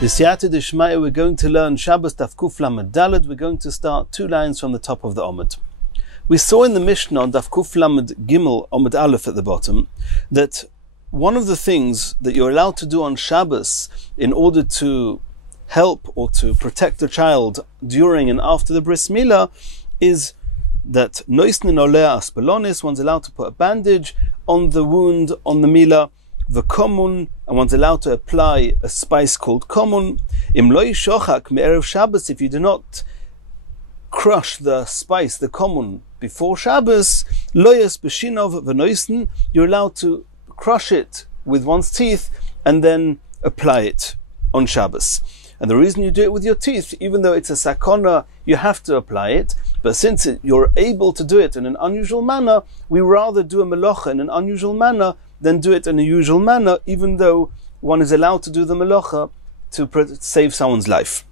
B'siyata d'shmaya, we're going to learn Shabbos Daf Kuf Lamed Daled. We're going to start 2 lines from the top of the Omid. We saw in the Mishnah on Daf Kuf Lamed Gimel Omid Aleph at the bottom that one of the things that you're allowed to do on Shabbos in order to help or to protect the child during and after the bris milah is that noisnin olea aspelonis, one's allowed to put a bandage on the wound on the milah, the komun, and one's allowed to apply a spice called komun. Im lo yishochak me'erev Shabbos, if you do not crush the spice, the komun, before Shabbos, lo yas b'shinov v'noisnin, you're allowed to crush it with one's teeth and then apply it on Shabbos. And the reason you do it with your teeth, even though it's a sakona, you have to apply it. But since you're able to do it in an unusual manner, we rather do a melacha in an unusual manner than do it in a usual manner, even though one is allowed to do the melacha to save someone's life.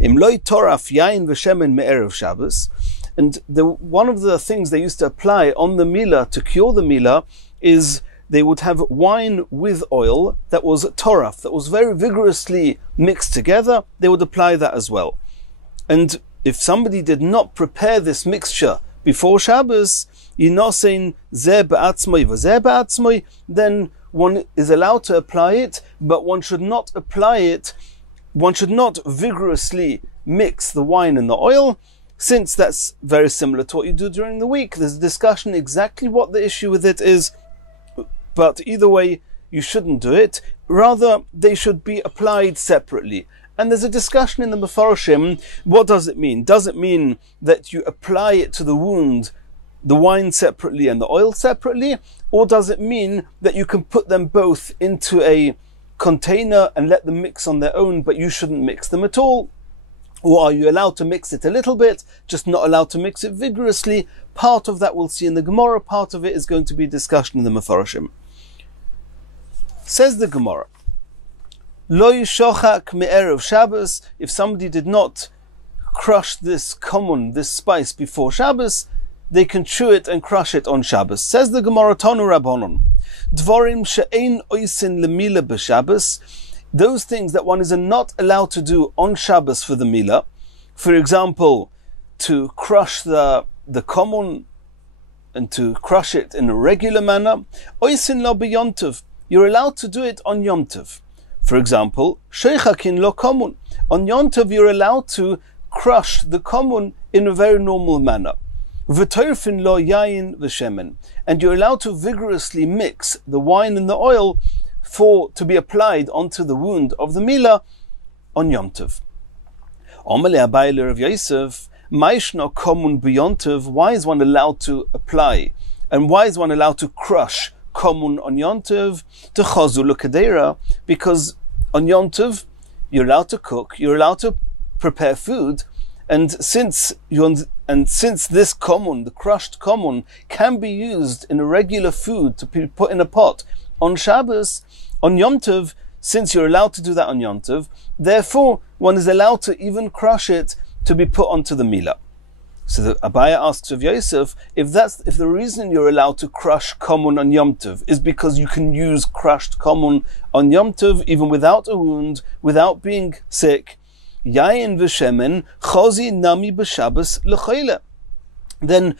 Im loy toraf yain v'shemen me'erev Shabbos. And one of the things they used to apply on the milah to cure the milah is they would have wine with oil that was toraf, that was very vigorously mixed together. They would apply that as well. And if somebody did not prepare this mixture before Shabbos, yinosein zeh ba'atzmoi v'zeh ba'atzmoi, then one is allowed to apply it, but one should not apply it, one should not vigorously mix the wine and the oil, since that's very similar to what you do during the week. There's a discussion exactly what the issue with it is, but either way, you shouldn't do it. Rather, they should be applied separately. And there's a discussion in the Mefarshim, what does it mean? Does it mean that you apply it to the wound, the wine separately and the oil separately? Or does it mean that you can put them both into a container and let them mix on their own, but you shouldn't mix them at all? Or are you allowed to mix it a little bit, just not allowed to mix it vigorously? Part of that we'll see in the Gemara, part of it is going to be discussion in the Mefarshim. Says the Gemara, Lo yishochak me'erev Shabbos, if somebody did not crush this komun, this spice before Shabbos, they can chew it and crush it on Shabbos. Says the Gemara, Tanu Rabbanon, Dvorim she'ein oisin lemila b'Shabbos, those things that one is not allowed to do on Shabbos for the milah, for example, to crush the komun and to crush it in a regular manner, oisin lo b'yontiv, you're allowed to do it on Yom Tov. For example, sheichakin lo komun. On Yom Tov, you're allowed to crush the komun in a very normal manner. V'toirfin lo yayin v'shemen. And you're allowed to vigorously mix the wine and the oil to be applied onto the wound of the milah on Yom Tov. Omalei Abaye Rav Yosef, ma'ishna komun b'Yom Tov. Why is one allowed to apply? And why is one allowed to crush komun on Yom Tov? To chazu l'kadeira, because on Yom Tov you're allowed to cook, you're allowed to prepare food, and since this komun, the crushed komun, can be used in a regular food to be put in a pot on Shabbos, on Yom Tov, since you're allowed to do that on Yom Tov, therefore one is allowed to even crush it to be put onto the milah. So the Abaye asks of Yosef, if the reason you're allowed to crush komun on Yom Tov is because you can use crushed komun on Yom Tov even without a wound, without being sick, yayin v'shemen chozi nami b'Shabbos l'choyle, then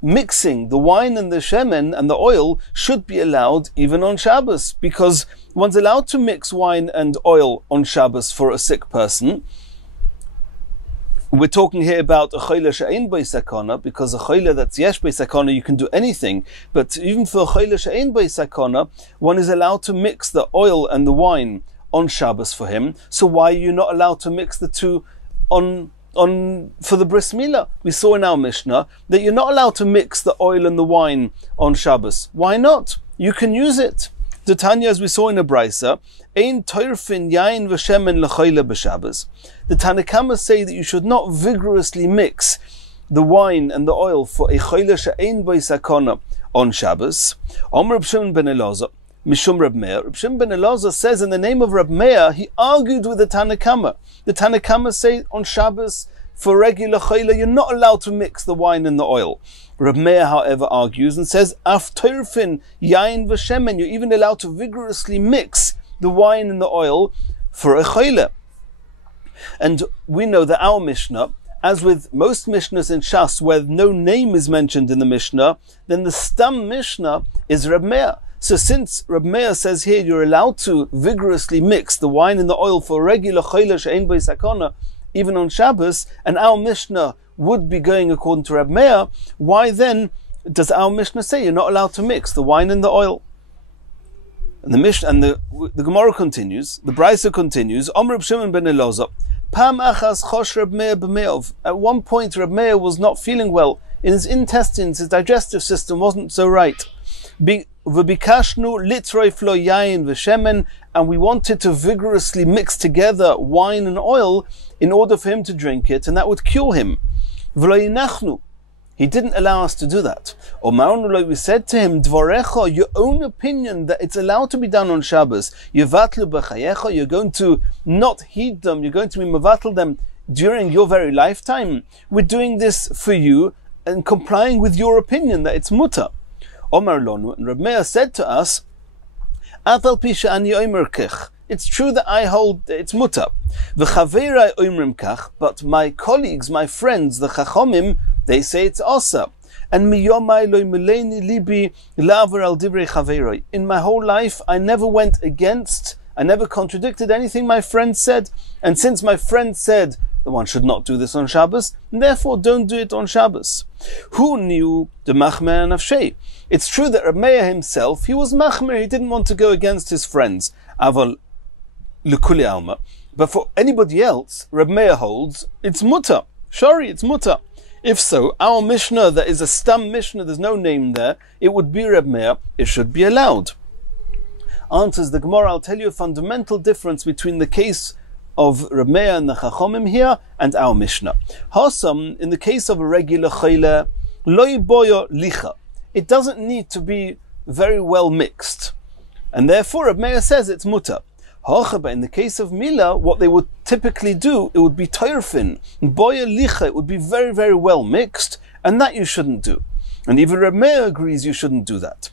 mixing the wine and the shemen and the oil should be allowed even on Shabbos, because one's allowed to mix wine and oil on Shabbos for a sick person. We're talking here about a choyle she'ein bei sakana, because a choyle that's yesh bei sakana, you can do anything. But even for a choyle she'ein bei sakana, one is allowed to mix the oil and the wine on Shabbos for him. So why are you not allowed to mix the two on for the bris milah? We saw in our Mishnah that you're not allowed to mix the oil and the wine on Shabbos. Why not? You can use it. The Tanya, as we saw in a brisa, ein toirfin yain v'shemen l'choyle b'Shabbos. The Tanakhama say that you should not vigorously mix the wine and the oil for a choyle she'ein bei sakana on Shabbos. Omer Reb Shimon ben Elazar, mishum Reb Meir. Reb Shimon ben Elazar says in the name of Reb Meir, he argued with the Tanakhama. The Tanakhama say on Shabbos, for regular choyle, you're not allowed to mix the wine and the oil. Reb Meir, however, argues and says, Af toirfin yain v'shemen, you're even allowed to vigorously mix the wine and the oil for a choile. And we know that our Mishnah, as with most Mishnahs in Shas where no name is mentioned in the Mishnah, then the Stam Mishnah is Reb Meir. So since Reb Meir says here you're allowed to vigorously mix the wine and the oil for regular choile she'ein bo sakana, even on Shabbos, and our Mishnah would be going according to Reb Meir, why then does our Mishnah say you're not allowed to mix the wine and the oil? And the Gemara continues, the Brisa continues, Omer Reb Shimon ben Elazar, Pam achas chosh Reb Meir b'me'ov. At one point Reb Meir was not feeling well. In his intestines, his digestive system wasn't so right. V'bikashnu litroi flo yayin v'shemen, and we wanted to vigorously mix together wine and oil in order for him to drink it, and that would cure him. V'lo yinachnu. He didn't allow us to do that. We said to him, Dvarecha, your own opinion that it's allowed to be done on Shabbos, Yevatlu b'chayecha, you're going to not heed them, you're going to be mevatel them during your very lifetime. We're doing this for you and complying with your opinion that it's mutter. Omar Lonu, and Reb Meir said to us, Atal pisha ani omer kech. It's true that I hold that it's mutter. V'chaverai omrim kach, but my colleagues, my friends, the chachomim, they say it's asa. And miyomai lo mileni libi laver al divrei chaveroi. In my whole life, I never went against, I never contradicted anything my friend said. And since my friend said that one should not do this on Shabbos, therefore don't do it on Shabbos. Who knew the machmer nafshei? It's true that Reb Meir himself, he was machmer, he didn't want to go against his friends. Aval l'kuli alma. But for anybody else, Reb Meir holds, it's mutter. Sorry, it's mutter. If so, our Mishnah, that is a Stam Mishnah, there's no name there, it would be Reb Meir, it should be allowed. Answers the Gemara, I'll tell you a fundamental difference between the case of Reb Meir and the Chachomim here and our Mishnah. Hasam, in the case of a regular choile, loy boyo licha. It doesn't need to be very well mixed. And therefore Reb Meir says it's mutter. But in the case of Mila, what they would typically do, it would be toirfin. Boya licha, it would be very, very well mixed, and that you shouldn't do. And even Reb Meir agrees you shouldn't do that.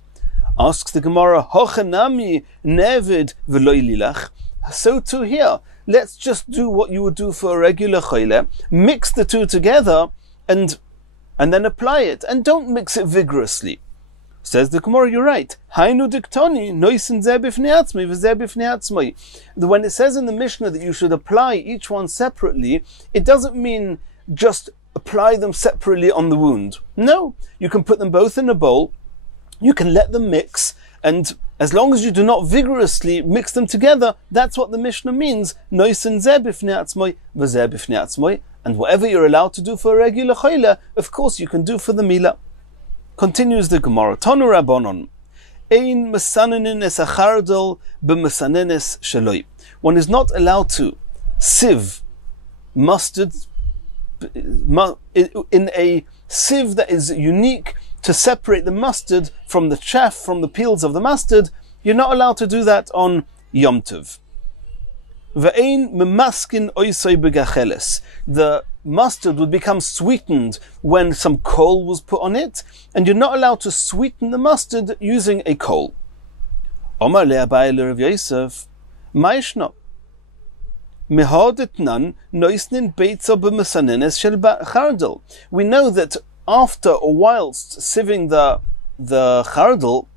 Asks the Gemara, Hochanami nevid v'loy lilach. So too here, let's just do what you would do for a regular choile, mix the two together, and then apply it, and don't mix it vigorously. Says the Gemara, you're right. Hainu diktoni noisin zeh b'fnei atzmai v'zeh b'fnei atzmai. When it says in the Mishnah that you should apply each one separately, it doesn't mean just apply them separately on the wound. No, you can put them both in a bowl, you can let them mix, and as long as you do not vigorously mix them together, that's what the Mishnah means. Noisin zeh b'fnei atzmai v'zeh b'fnei atzmai. And whatever you're allowed to do for a regular choile, of course you can do for the Mila. Continues the Gemara. Tanu Rabbanon. Ein mesanenin es achardel b'mesanenes sheloi. One is not allowed to sieve mustard in a sieve that is unique to separate the mustard from the chaff, from the peels of the mustard. You're not allowed to do that on Yom Tov. Ve'ein memaskin oisoi begacheles. The mustard would become sweetened when some coal was put on it, and you're not allowed to sweeten the mustard using a coal. Omar le'abai l'Rav Yosef, ma'ishno. Mehadetnan noisnin beitzo b'mesanenes shel chardel. We know that after or whilst sieving the chardel,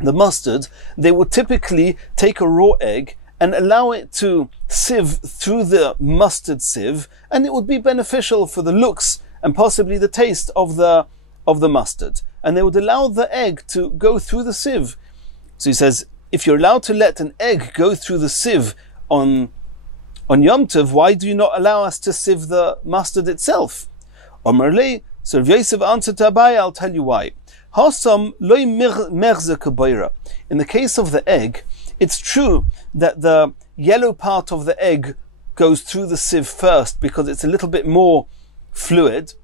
the mustard, they would typically take a raw egg and allow it to sieve through the mustard sieve, and it would be beneficial for the looks and possibly the taste of the mustard. And they would allow the egg to go through the sieve. So he says, if you're allowed to let an egg go through the sieve on Yom Tov, why do you not allow us to sieve the mustard itself? Omar lei, so Rav Yosef answered to Abai, I'll tell you why. Hasam loy merze kaboira. In the case of the egg, it's true that the yellow part of the egg goes through the sieve first because it's a little bit more fluid,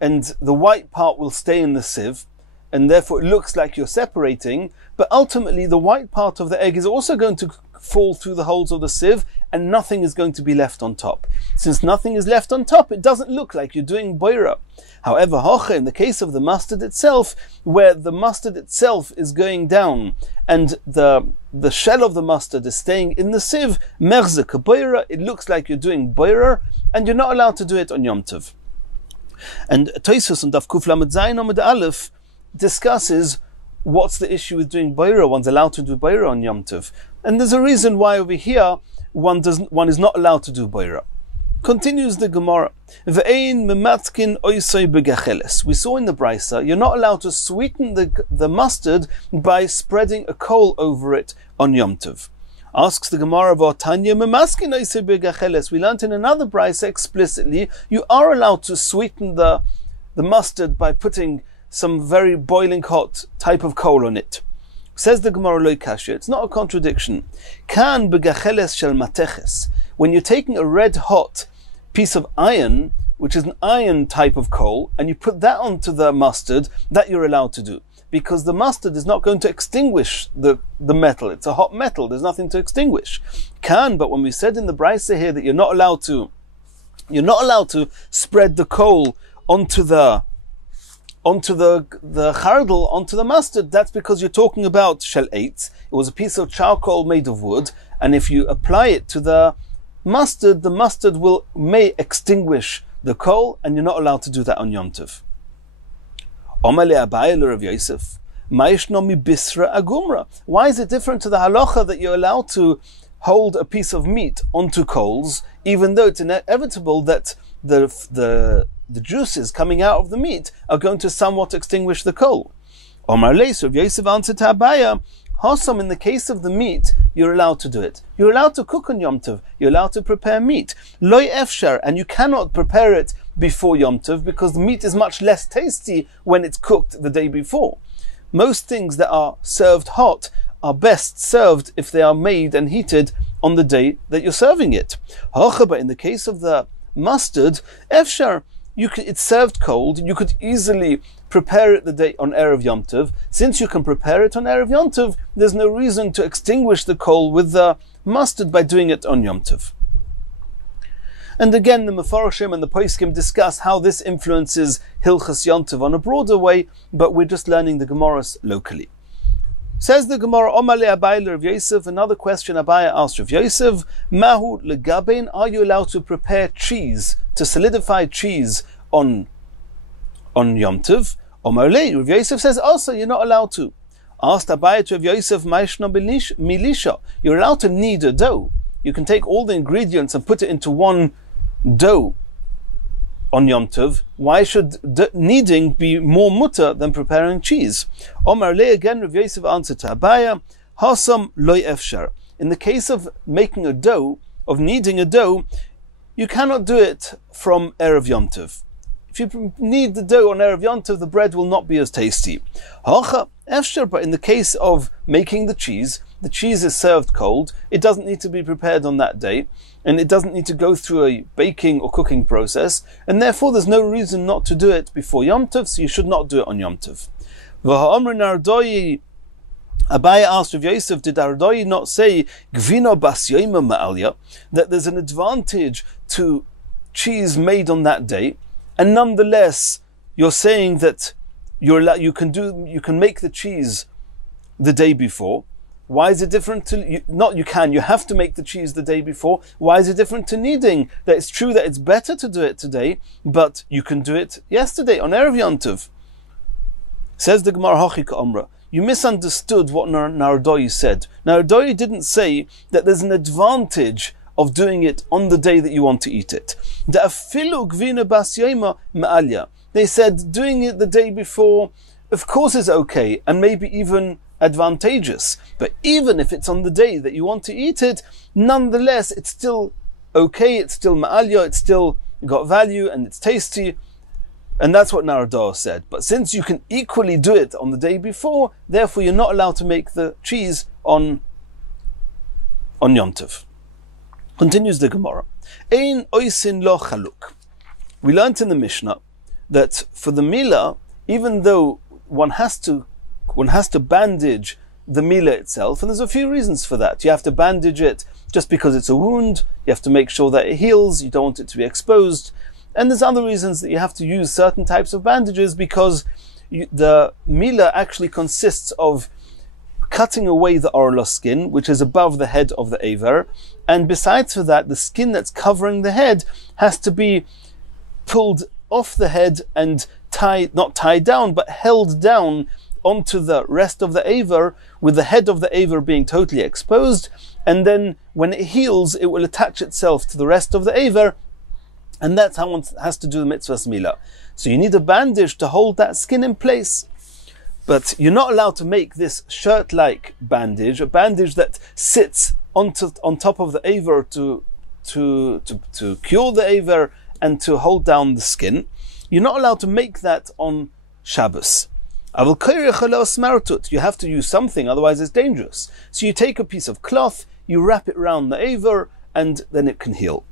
and the white part will stay in the sieve. and therefore it looks like you're separating, but ultimately the white part of the egg is also going to fall through the holes of the sieve, and nothing is going to be left on top. Since nothing is left on top, it doesn't look like you're doing boira. However, hoche, in the case of the mustard itself, where the mustard itself is going down and the shell of the mustard is staying in the sieve, merze boira, it looks like you're doing boira, and you're not allowed to do it on Yom Tov. And Tosfos on Daf Kuf Lamed Zayin Amud Aleph discusses what's the issue with doing boira. One's allowed to do boira on Yom Tov, and there's a reason why over here one is not allowed to do boira. Continues the Gemara. Ve'ein mematkin oisoi begacheles. We saw in the Brisa, you're not allowed to sweeten the mustard by spreading a coal over it on Yom Tov. Asks the Gemara about Tanya memaskin oisoi begacheles. We learnt in another Brisa explicitly, you are allowed to sweeten the mustard by putting some very boiling hot type of coal on it. Says the Gemara Lo Kasha, it's not a contradiction. Kan begacheles shel mateches. When you're taking a red hot piece of iron, which is an iron type of coal, and you put that onto the mustard, that you're allowed to do. Because the mustard is not going to extinguish the metal. It's a hot metal, there's nothing to extinguish. Kan, but when we said in the Brisa here that you're not allowed to spread the coal onto the chardal, onto the mustard, that's because you're talking about shel eitz. It was a piece of charcoal made of wood, and if you apply it to the mustard may extinguish the coal, and you're not allowed to do that on Yom Tov. Why is it different to the halacha that you're allowed to hold a piece of meat onto coals, even though it's inevitable that the juices coming out of the meat are going to somewhat extinguish the coal? Omar Leis, Rav Yosef answered to Abaya, Hossam, in the case of the meat, you're allowed to do it. You're allowed to cook on Yom Tov. You're allowed to prepare meat. Loi efshar, and you cannot prepare it before Yom Tov because the meat is much less tasty when it's cooked the day before. Most things that are served hot are best served if they are made and heated on the day that you're serving it. But in the case of the mustard, efshar, it's served cold. You could easily prepare it the day on Erev Yom Tov. Since you can prepare it on Erev Yom Tov, there's no reason to extinguish the coal with the mustard by doing it on Yom Tov. And again, the Mefarshim and the Poskim discuss how this influences Hilchas Yom Tov on a broader way, but we're just learning the Gemaras locally. Says the Gemara, Omale Abai Rav Yosef, another question Abaya asked Rav Yosef, Mahu legabein, are you allowed to prepare cheese, to solidify cheese on Yom Tov? Omale, Rav Yosef says also you're not allowed to. Asked Abaya to Rav Yosef, Maishno milisha, you're allowed to knead a dough. You can take all the ingredients and put it into one dough on Yom Tov. Why should kneading be more mutter than preparing cheese? Omar Le, again Rav Yosef answered to Abaya, Hasam loy efshar. In the case of making a dough, of kneading a dough, you cannot do it from Erev Yom Tov. If you knead the dough on Erev Yom Tov, the bread will not be as tasty. Hacha efshar, but in the case of making the cheese is served cold, it doesn't need to be prepared on that day, and it doesn't need to go through a baking or cooking process, and therefore there's no reason not to do it before Yom Tov, so you should not do it on Yom Tov. Abaya asked Rav Yosef, did Ardoi not say Gvino bas yoima ma'alya, that there's an advantage to cheese made on that day, and nonetheless you're saying that you can make the cheese the day before? Why is it different to, you have to make the cheese the day before. Why is it different to kneading? That it's true that it's better to do it today, but you can do it yesterday on Erev Yom Tov. Says the Gemara, Hachi Ka'amra, you misunderstood what Nardoi said. Nardoi didn't say that there's an advantage of doing it on the day that you want to eat it. They said doing it the day before, of course, is okay, and maybe even advantageous. But even if it's on the day that you want to eat it, nonetheless, it's still okay, it's still ma'alya, it's still got value, and it's tasty. And that's what Naradah said. But since you can equally do it on the day before, therefore you're not allowed to make the cheese on Yom Tov. Continues the Gemara. Ein oisin lo chaluk. We learnt in the Mishnah that for the milah, even though one has to bandage the mila itself, and there's a few reasons for that. You have to bandage it just because it's a wound, you have to make sure that it heals, you don't want it to be exposed, and there's other reasons that you have to use certain types of bandages because the mila actually consists of cutting away the orla skin, which is above the head of the aver, and besides for that, the skin that's covering the head has to be pulled off the head and not tied down, but held down onto the rest of the aver, with the head of the aver being totally exposed, and then when it heals, it will attach itself to the rest of the aver, and that's how one has to do the mitzvah's milah. So you need a bandage to hold that skin in place. But you're not allowed to make this shirt-like bandage, a bandage that sits on top of the aver to cure the aver and to hold down the skin. You're not allowed to make that on Shabbos. You have to use something, otherwise it's dangerous. So you take a piece of cloth, you wrap it around the aver, and then it can heal.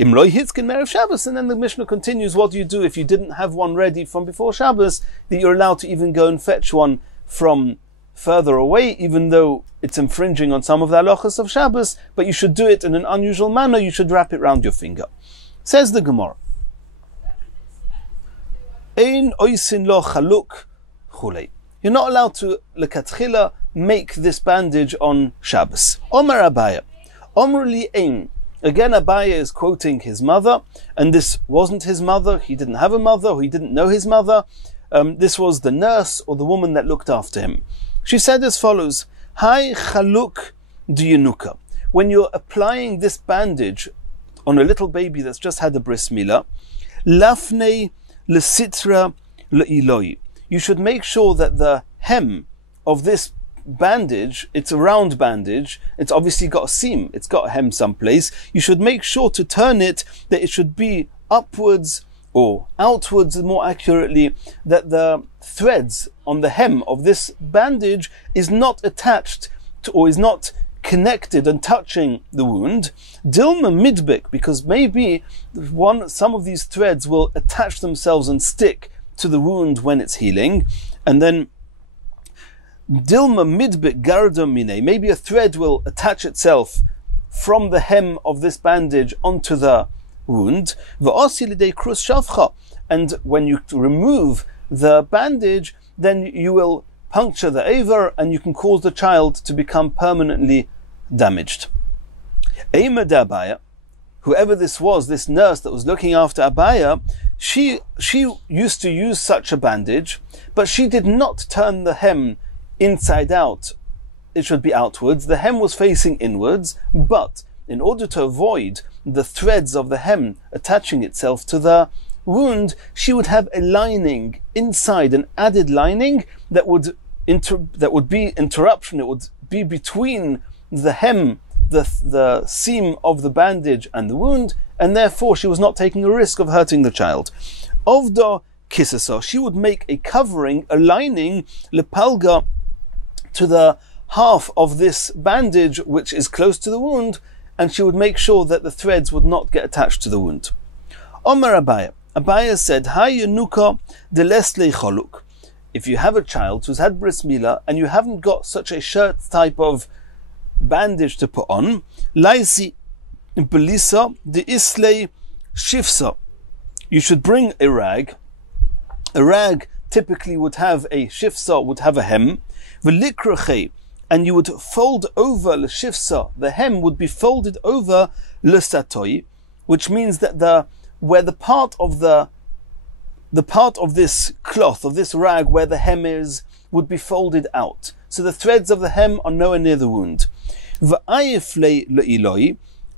And then the Mishnah continues, what do you do if you didn't have one ready from before Shabbos, that you're allowed to even go and fetch one from further away, even though it's infringing on some of the halachos of Shabbos, but you should do it in an unusual manner, you should wrap it around your finger. Says the Gemara, Ein oisin lo chaluk chulei. You're not allowed to, lekatchila, make this bandage on Shabbos. Omer Abaya, Omer li ein. Again, Abaya is quoting his mother, and this wasn't his mother, he didn't have a mother, or he didn't know his mother. This was the nurse or the woman that looked after him. She said as follows, Hai chaluk diyanuka. When you're applying this bandage on a little baby that's just had a bris milah, lafnei lesitra le'iloi. You should make sure that the hem of this bandage, it's a round bandage, it's obviously got a seam, it's got a hem someplace. You should make sure to turn it, that it should be upwards or outwards, more accurately, that the threads on the hem of this bandage is not attached to, or is not connected and touching the wound. Dilma midbik, because maybe some of these threads will attach themselves and stick to the wound when it's healing, and then Dilma midbik garda mine, maybe a thread will attach itself from the hem of this bandage onto the wound. And when you remove the bandage, then you will puncture the aver and you can cause the child to become permanently damaged. Abaya, whoever this was, this nurse that was looking after Abaya, she used to use such a bandage, but she did not turn the hem inside out. It should be outwards. The hem was facing inwards, but in order to avoid the threads of the hem attaching itself to the wound, she would have a lining inside, an added lining that would be interruption. It would be between the hem, the seam of the bandage and the wound, and therefore she was not taking a risk of hurting the child. Ovda kisasa, she would make a covering, a lining, lepalga, to the half of this bandage which is close to the wound, and she would make sure that the threads would not get attached to the wound. Omer Abaya, Abaya said, Hayanuka de lesle choluk. If you have a child who's had bris milah and you haven't got such a shirt type of bandage to put on, laisi belisa de isle shifsa. You should bring a rag. A rag typically would have a shifsa, would have a hem. And you would fold over the shifsa, the hem would be folded over le satoi, which means that where the part of this cloth, of this rag, where the hem is, would be folded out. So the threads of the hem are nowhere near the wound.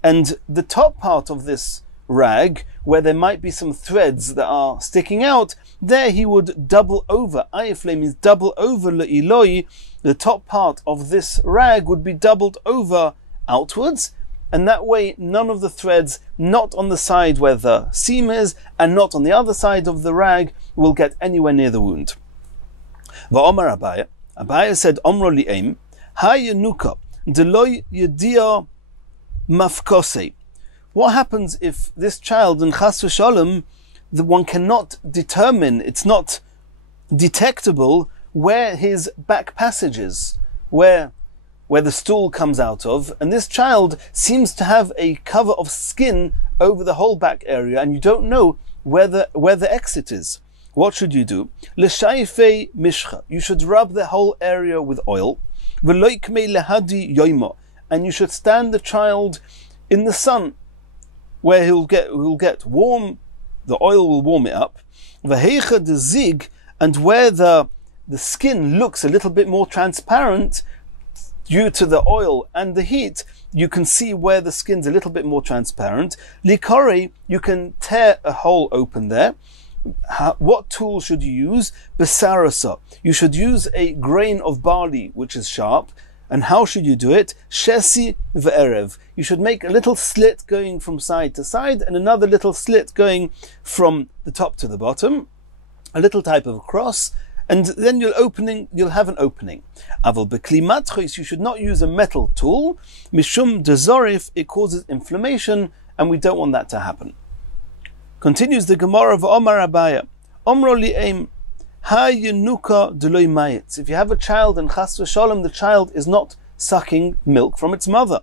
And the top part of this rag, where there might be some threads that are sticking out, there he would double over. Ayefle means double over le'iloi. The top part of this rag would be doubled over outwards, and that way none of the threads, not on the side where the seam is, and not on the other side of the rag, will get anywhere near the wound. Va'omar Abaya, Abaya said, Omro li'em, hayanuka, deloi yedia mafkosei. What happens if this child in Chas v'Shalom, the one cannot determine, it's not detectable where his back passage is, where the stool comes out of, and this child seems to have a cover of skin over the whole back area, and you don't know where the exit is. What should you do? L'shayfei mishcha. You should rub the whole area with oil. V'loikmei lehadi yoimo. And you should stand the child in the sun, where he'll get warm. The oil will warm it up. V'heicha de zig, and where the skin looks a little bit more transparent due to the oil and the heat, you can see where the skin's a little bit more transparent. Likore, you can tear a hole open there. What tool should you use? Besarasa. You should use a grain of barley which is sharp. And how should you do it? Shesi ve'erev. You should make a little slit going from side to side and another little slit going from the top to the bottom. A little type of a cross. And then you'll have an opening. Aval bekli matchos, you should not use a metal tool. Mishum dezorif, it causes inflammation, and we don't want that to happen. Continues the Gemara of Omar Abaya. Omro li'em, ha yenuka deloi mayitz. If you have a child and chas v'sholem, the child is not sucking milk from its mother.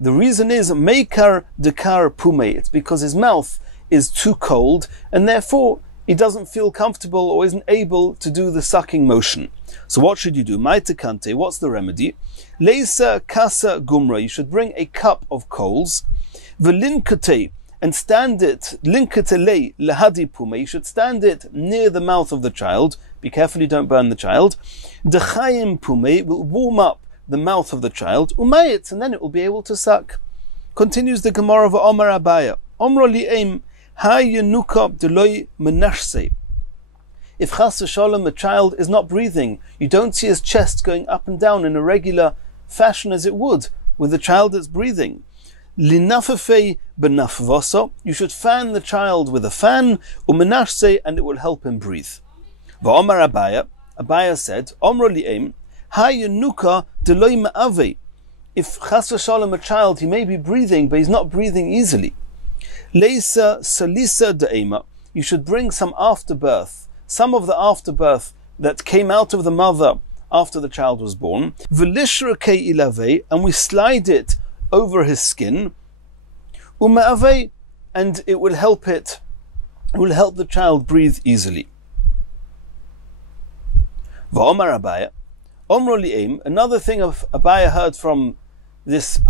The reason is meikar dekar pume. It's because his mouth is too cold, and therefore he doesn't feel comfortable or isn't able to do the sucking motion. So what should you do? Maitekante, what's the remedy? Leisa kasa gumra, you should bring a cup of coals. Velinkate, and stand it, linkatele lahadi pume, you should stand it near the mouth of the child. Be careful you don't burn the child. Dechayim pume will warm up the mouth of the child. Umayit, and then it will be able to suck. Continues the Gemara of Omar Abaya. Omro li'em, if chas v'sholem a child is not breathing, you don't see his chest going up and down in a regular fashion as it would with the child that's breathing. Linafafei benafvoso, you should fan the child with a fan, umenashse, and it will help him breathe. V'omar Abaya said, Omro li'em, hayanuka deloi ma'ave. If chas v'sholem a child, he may be breathing, but he's not breathing easily. Leisa salisa de'ema, you should bring some afterbirth, some of the afterbirth that came out of the mother after the child was born. V'lishrakei ilave, and we slide it over his skin. Uma'ave, and it will help the child breathe easily. V'omar Abaya, Omro li'em, another thing of Abaya heard from this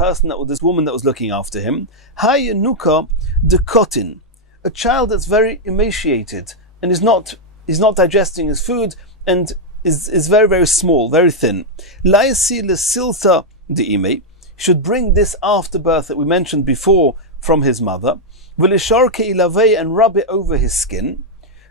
woman that was looking after him. Hayanuka dekotin, a child that's very emaciated and is not digesting his food and is very, very small, very thin. Laisi lesilta deime, should bring this afterbirth that we mentioned before from his mother. V'lisharke ilave, and rub it over his skin.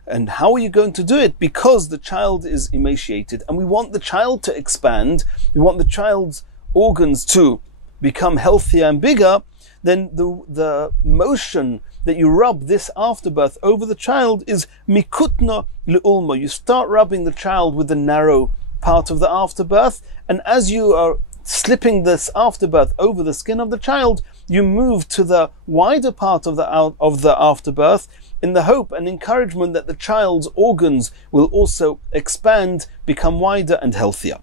And how are you going to do it? Because the child is emaciated and we want the child to expand, we want the child's organs to become healthier and bigger, then the motion that you rub this afterbirth over the child is mikutna le'ulma. You start rubbing the child with the narrow part of the afterbirth, and as you are slipping this afterbirth over the skin of the child, you move to the wider part of the afterbirth in the hope and encouragement that the child's organs will also expand, become wider and healthier.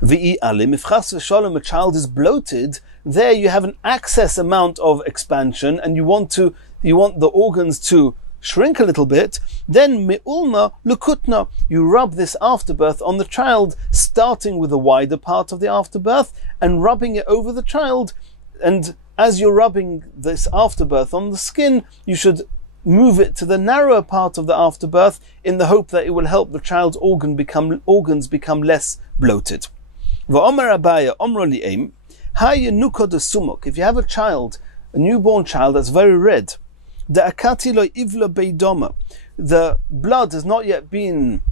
V'i alim, if chas v'sholem a child is bloated, there you have an excess amount of expansion and you want the organs to shrink a little bit, then me'ulma lukutna, you rub this afterbirth on the child, starting with the wider part of the afterbirth and rubbing it over the child. And as you're rubbing this afterbirth on the skin, you should move it to the narrower part of the afterbirth in the hope that it will help the child's organs become less bloated. V'omar Abaya omro li'em, hayanuka de sumuk. If you have a child, a newborn child that's very red, the akati lo ivla beidoma, the blood has not yet been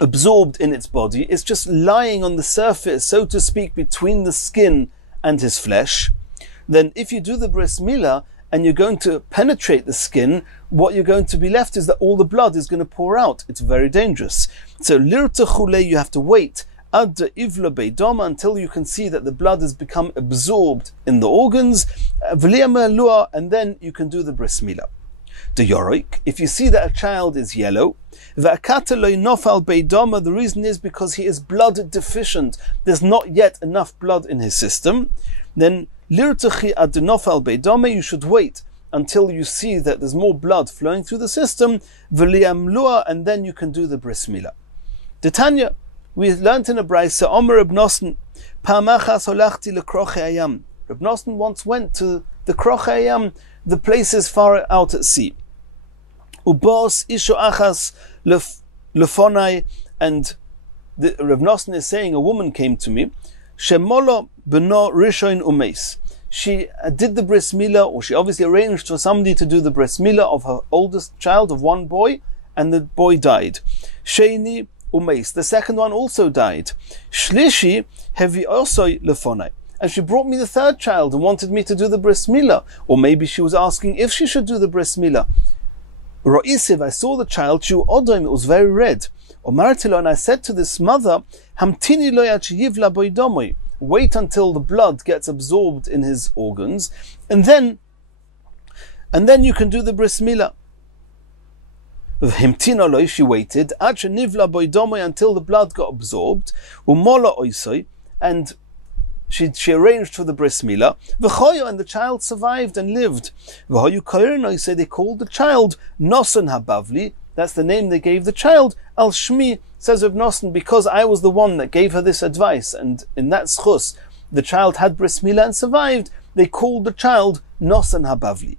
absorbed in its body, it's just lying on the surface, so to speak, between the skin and his flesh, then if you do the bris milah and you're going to penetrate the skin, what you're going to be left is that all the blood is going to pour out. It's very dangerous. So lirta chule, you have to wait ad ivla beidoma, until you can see that the blood has become absorbed in the organs, and then you can do the bris milah. The yorik, if you see that a child is yellow, the reason is because he is blood deficient. There's not yet enough blood in his system. Then you should wait until you see that there's more blood flowing through the system, and then you can do the bris milah. The Tanya, we learned in a brayse, Omer Reb Nosson, Pa'amachas holachti lekroche hayam. Reb Nosson once went to the kroche hayam, the places far out at sea. Ubos isho achas lefonai, and Reb Nosson is saying, a woman came to me, shemolo beno rishon umeis. She did the bris milah, or she obviously arranged for somebody to do the bris milah of her oldest child, of one boy, and the boy died. Sheini umeis, the second one also died. Shlishi hevi osoi lefonai, and she brought me the third child and wanted me to do the bris milah, or maybe she was asking if she should do the bris milah. Ro'isiv, I saw the child, shu odom, it was very red. Omartilo, and I said to this mother, Hamtini lo yad sheyivla boidomoi, wait until the blood gets absorbed in his organs, and then you can do the bris milah. Himtino lo, she waited, ad shenivla boidomoi, until the blood got absorbed, umola oisoi, and she arranged for the bris milah. V'choyo, and the child survived and lived. V'hoyu koirno, say they called the child Nosson HaBavli. That's the name they gave the child. Al Shmi, says Reb Nosson, because I was the one that gave her this advice, and in that schus, the child had bris milah and survived. They called the child Nosson HaBavli.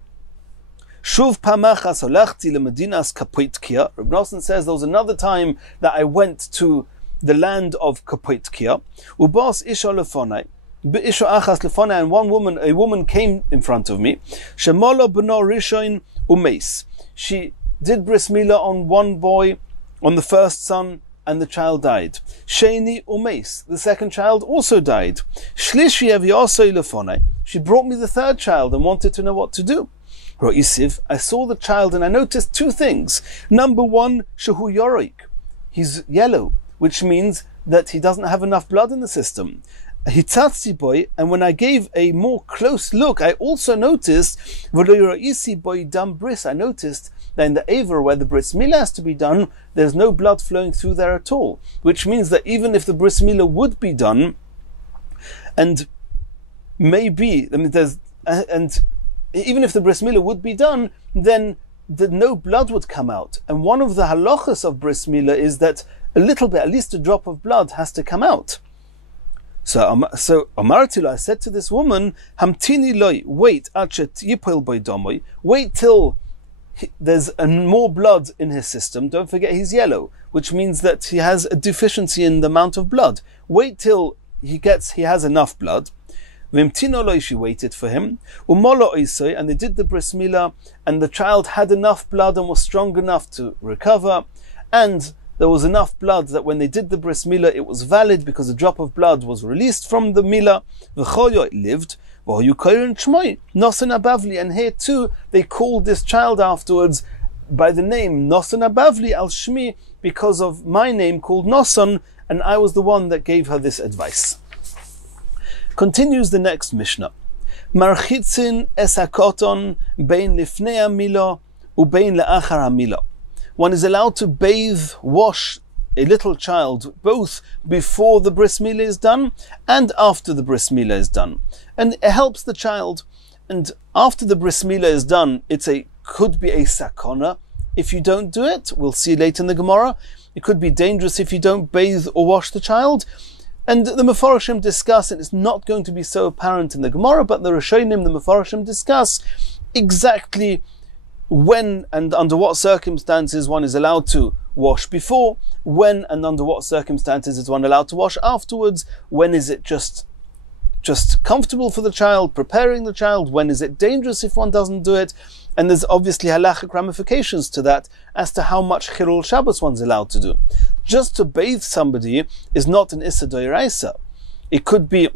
Shuv pamachas holachti lemedinas Kapoitkia. Reb Nosson says there was another time that I went to the land of Kapoitkia. Ubos isha lefonai. And a woman came in front of me. Shemolo b'no rishon umeis. She did bris milah on one boy, on the first son, and the child died. Sheini umeis, the second child also died. Shlishi eviosoi lefonai. She brought me the third child and wanted to know what to do. Ro'isiv, I saw the child and I noticed two things. Number one, shehu yorik, he's yellow, which means that he doesn't have enough blood in the system. Hitzatzi boy, and when I gave a more close look, I also noticed boy dam bris. I noticed that in the aver where the bris milah has to be done, there's no blood flowing through there at all. Which means that even if the bris milah would be done, and maybe even if the bris milah would be done, then no blood would come out. And one of the halachas of bris milah is that a little bit, at least a drop of blood, has to come out. So Amartilo, I said to this woman, Hamtini loy, wait, achet yipol boidomoy, wait till there's more blood in his system. Don't forget he's yellow, which means that he has a deficiency in the amount of blood. Wait till he has enough blood. Vimtino loy, she waited for him. Umolo oisoi, and they did the bris milah, and the child had enough blood and was strong enough to recover, and there was enough blood that when they did the bris milah, it was valid because a drop of blood was released from the milah. V'choyo, it lived. V'hoyu koirin shmoi, Nosson HaBavli, and here too they called this child afterwards by the name Nosson HaBavli al Shmi, because of my name called Nosson, and I was the one that gave her this advice. Continues the next Mishnah. Marchitzin es hakoton bein lifnei hamilah ubein le'achar hamilah. One is allowed to bathe, wash a little child both before the bris milah is done and after the bris milah is done. And it helps the child. And after the bris milah is done, could be a sakona if you don't do it. We'll see later in the Gemara. It could be dangerous if you don't bathe or wash the child. And the Mefarshim discuss, and it's not going to be so apparent in the Gemara, but the Rishonim, the Mefarshim discuss exactly when and under what circumstances one is allowed to wash before, when and under what circumstances is one allowed to wash afterwards, when is it just comfortable for the child, preparing the child, when is it dangerous if one doesn't do it, and there's obviously halachic ramifications to that as to how much chilul Shabbos one's allowed to do. Just to bathe somebody is not an issa d'oraisa. It could be,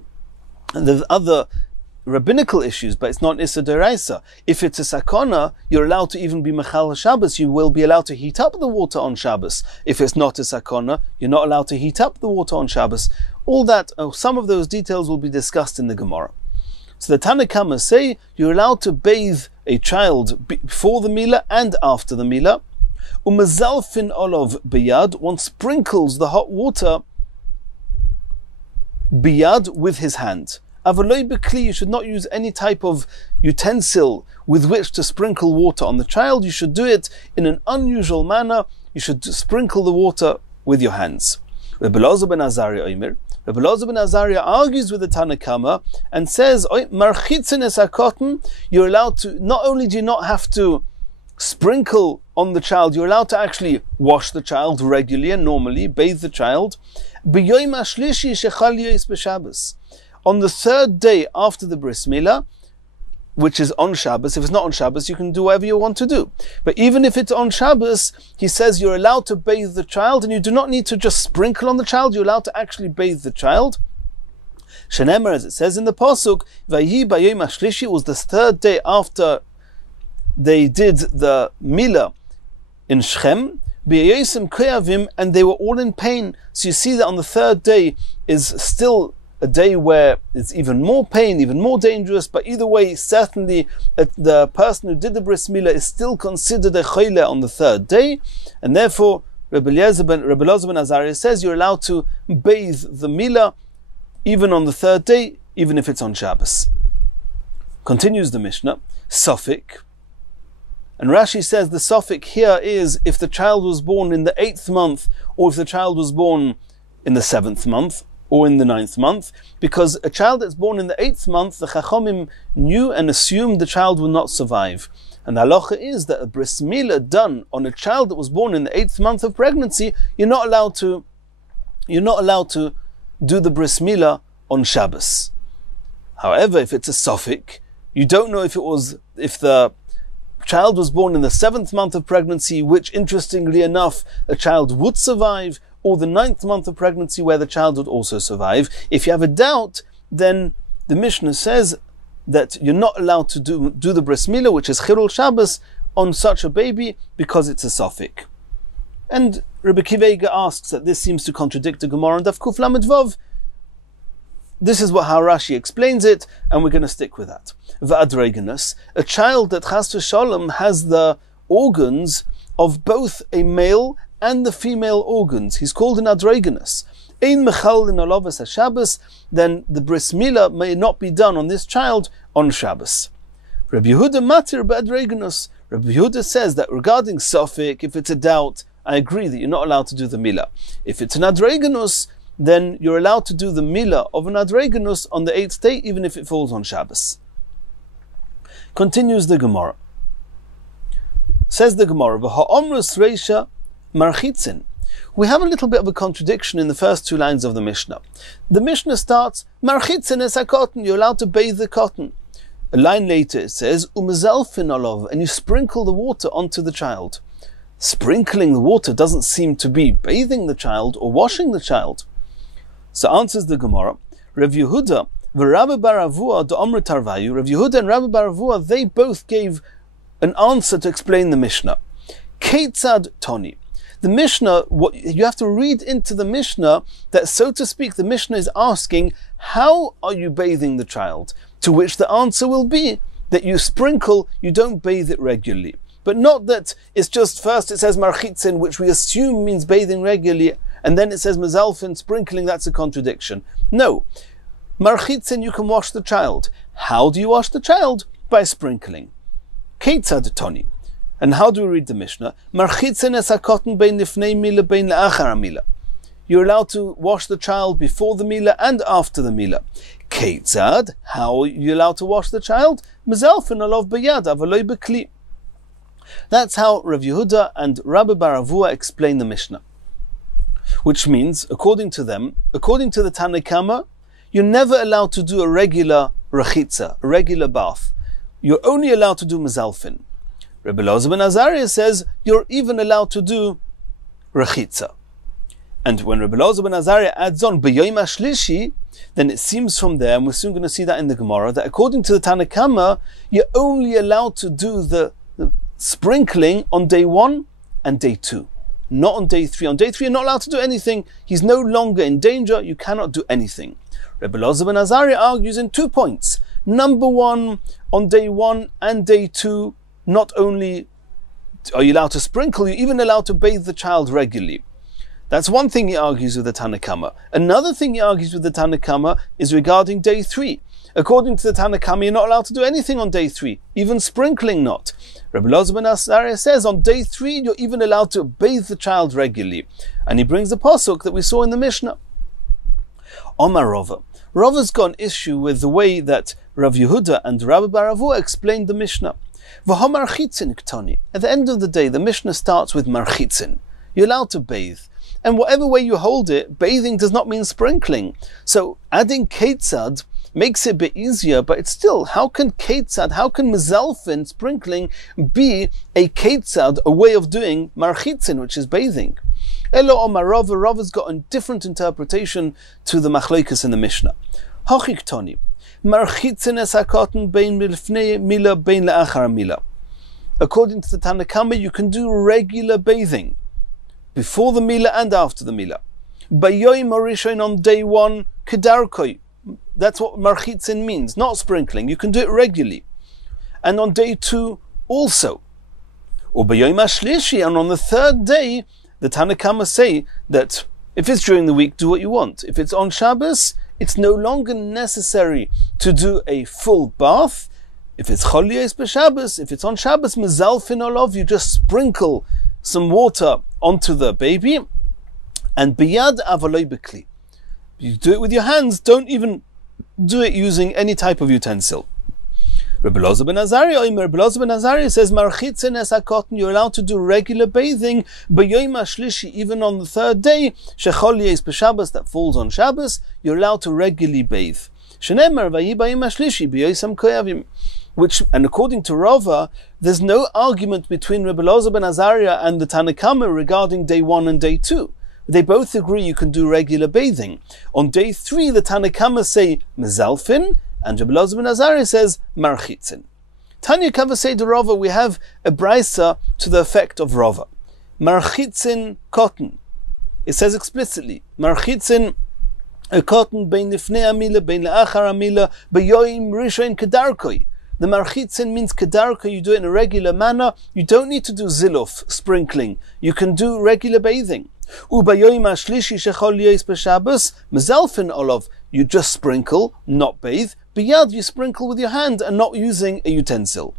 there's other rabbinical issues, but it's not issa d'oraisa. If it's a sakona, you're allowed to even be mechal Shabbos. You will be allowed to heat up the water on Shabbos. If it's not a sakona, you're not allowed to heat up the water on Shabbos. All that, some of those details will be discussed in the Gemara. So the Tanakhama say you're allowed to bathe a child before the Milah and after the Milah. Umazalfin olav biyad, one sprinkles the hot water biyad, with his hand. Avaloi bekli, you should not use any type of utensil with which to sprinkle water on the child. You should do it in an unusual manner. You should sprinkle the water with your hands. Rebbe Elazar ben Azariah Omer. Rebbe Elazar ben Azariah argues with the Tanna Kama and says, marchitzen es hakoten, you're allowed to, not only do you not have to sprinkle on the child, you're allowed to actually wash the child regularly and normally, bathe the child. B'yoyim hashlishi shechal yois b'Shabbos. On the third day after the bris milah, which is on Shabbos. If it's not on Shabbos, you can do whatever you want to do. But even if it's on Shabbos, he says you're allowed to bathe the child, and you do not need to just sprinkle on the child, you're allowed to actually bathe the child. Shenemer, as it says in the Pasuk, Vayhi b'yom hashlishi, was the third day after they did the milah in Shechem, b'yosim koyavim, and they were all in pain. So you see that on the third day is still a day where it's even more pain, even more dangerous, but either way, certainly the person who did the bris milah is still considered a choyle on the third day, and therefore Rebbe Elazar ben Azariah says you're allowed to bathe the milah even on the third day, even if it's on Shabbos. Continues the Mishnah, Suffolk, and Rashi says the Suffolk here is if the child was born in the 8th month, or if the child was born in the 7th month, or in the 9th month, because a child that's born in the 8th month, the Chachomim knew and assumed the child will not survive. And the halacha is that a bris milah done on a child that was born in the 8th month of pregnancy, you're not allowed to do the bris milah on Shabbos. However, if it's a Suffolk, you don't know if the child was born in the 7th month of pregnancy, which interestingly enough, a child would survive, or the 9th month of pregnancy where the child would also survive. If you have a doubt, then the Mishnah says that you're not allowed to do the bris milah, which is Chilul Shabbos, on such a baby because it's a Suffolk. And Rebbe Kivega asks that this seems to contradict the Gemara and Daf Kuf Lamed Vav. This is how Rashi explains it, and we're going to stick with that. V'adregenus, a child that Chas v'Shalom has the organs of both a male and the female organs, he's called an adregenus. Ein mechal in olavas haShabbos, then the bris milah may not be done on this child on Shabbos. Rabbi Yehuda matir be'adregenus. Rabbi Yehuda says that regarding Suffolk, if it's a doubt, I agree that you're not allowed to do the milah. If it's an adregenus, then you're allowed to do the milah of an adregenus on the 8th day, even if it falls on Shabbos. Continues the Gemara. Says the Gemara, v'ha'omrus reisha marchitzin. We have a little bit of a contradiction in the first two lines of the Mishnah. The Mishnah starts, marchitzin es hakoten, you're allowed to bathe the cotton. A line later it says, umazalfin olav, and you sprinkle the water onto the child. Sprinkling the water doesn't seem to be bathing the child or washing the child. So answers the Gemara, Rav Yehuda, v'Rabbi bar Avua d'Omru Tarvayu, Rav Yehuda and Rabbi bar Avua, they both gave an answer to explain the Mishnah. Keitzad Toni. The Mishnah, you have to read into the Mishnah that, so to speak, the Mishnah is asking, how are you bathing the child? To which the answer will be that you sprinkle, you don't bathe it regularly. But not that it's just first it says marchitzin, which we assume means bathing regularly, and then it says mazalfin, sprinkling, that's a contradiction. No. Marchitzin, you can wash the child. How do you wash the child? By sprinkling. Keitzad Toni. And how do we read the Mishnah? Marchitzin es hakoten bein lifnei milah bein le'achar milah. You're allowed to wash the child before the milah and after the milah. Keitzad, how are you allowed to wash the child? Mazalfin olav b'yad avaloi b'kli. That's how Rav Yehuda and Rabbi bar Avua explain the Mishnah. Which means, according to them, according to the Tanna Kama, you're never allowed to do a regular rachitza, a regular bath. You're only allowed to do mazalfin. Rebbe Elazar ben Azariah says you're even allowed to do rachitza. And when Rebbe Elazar ben Azariah adds on b'yom hashlishi, then it seems from there, and we're soon going to see that in the Gemara, that according to the Tanna Kama, you're only allowed to do the sprinkling on day 1 and day 2. Not on day 3. On day 3 you're not allowed to do anything. He's no longer in danger. You cannot do anything. Rebbe Elazar ben Azariah argues in 2 points. Number one, on day 1 and day 2, not only are you allowed to sprinkle, you're even allowed to bathe the child regularly. That's one thing he argues with the Tanna Kama. Another thing he argues with the Tanna Kama is regarding day 3. According to the Tanna Kama, you're not allowed to do anything on day 3, even sprinkling not. Rabbi Elazar ben Azariah says on day 3 you're even allowed to bathe the child regularly. And he brings the pasuk that we saw in the Mishnah. Omar Rava. Rava's got an issue with the way that Rav Yehuda and Rabbi Baravua explained the Mishnah. V'ha marchitzin ktani. At the end of the day, the Mishnah starts with marchitzin. You're allowed to bathe. And whatever way you hold it, bathing does not mean sprinkling. So adding ketzad makes it a bit easier, but it's still, how can mezalfin, sprinkling, be a ketzad, a way of doing marchitzin, which is bathing? Elo Omar Rava. Rava's got a different interpretation to the machlokes in the Mishnah. Hachik toni. Marchitzin es hakoten bein milfnei mila bein le'achar mila. According to the Tanna Kama, you can do regular bathing before the mila and after the mila. Bayoim harishain, on day 1, kedarkoi. That's what marchitzin means, not sprinkling. You can do it regularly. And on day 2 also. Or bayoim hashlishi, and on the 3rd day, the Tanna Kama say that if it's during the week, do what you want. If it's on Shabbos, it's no longer necessary to do a full bath. If it's Choliyos b'Shabbos, if it's on Shabbos, mezalfin olov, you just sprinkle some water onto the baby. And biyad avaloi bekli. You do it with your hands, don't even do it using any type of utensil. Rabbi Elazar ben Azariah says, marchitzin es hakoten, you're allowed to do regular bathing, b'yoyim hashlishi, even on the 3rd day, shecholiyos b'Shabbos, that falls on Shabbos, you're allowed to regularly bathe. Shenemar vayi b'yom hashlishi b'yosam koyavim. Which, and according to Rava, there's no argument between Rabbi Elazar ben Azariah and the Tanna Kama regarding day 1 and day 2. They both agree you can do regular bathing. On day 3, the Tanna Kama say mezalfin, and Rabbi Elazar ben Azariah says marchitzin. Tanya Kavasei de Rava, we have a brisa to the effect of Rava. Marchitzin cotton. It says explicitly, marchitzin a cotton bein lifnei amila, bein le'achar amila, beyoim rishain kedarkoi. The marchitzin means kedarka, you do it in a regular manner. You don't need to do ziluf, sprinkling. You can do regular bathing. Ubayoim hashlishi shecholiyos b'Shabbos, mezalfin olov. You just sprinkle, not bathe. Biyad, you sprinkle with your hand and not using a utensil.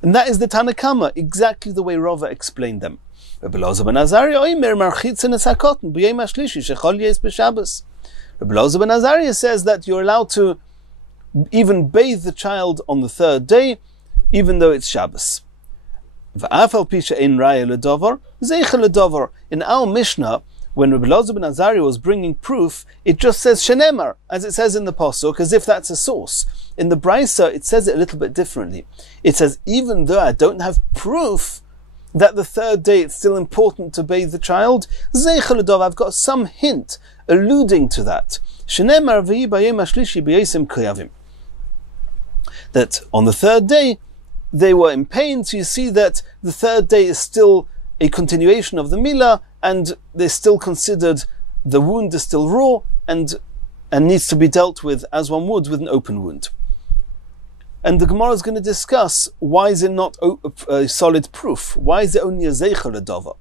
And that is the Tanna Kama, exactly the way Rava explained them. Rabbi Elazar ben Azariah oimer marchitzin es hakoten b'yom hashlishi shecholiyos b'Shabbos. Rabbi Elazar ben Azariah says that you're allowed to even bathe the child on the 3rd day, even though it's Shabbos. In our Mishnah, when Rabbi Elazar ben Azariah was bringing proof, it just says shenemar, as it says in the pasuk, as if that's a source. In the brisa, it says it a little bit differently. It says, even though I don't have proof that the 3rd day it's still important to bathe the child, I've got some hint alluding to that. Shenemar v'hi b'yom hashlishi b'yosem koyavim. That on the 3rd day, they were in pain, so you see that the 3rd day is still a continuation of the milah, and they're still considered, the wound is still raw, and needs to be dealt with as one would with an open wound. And the Gemara is going to discuss, why is it not a solid proof? Why is it only a zeichel adava?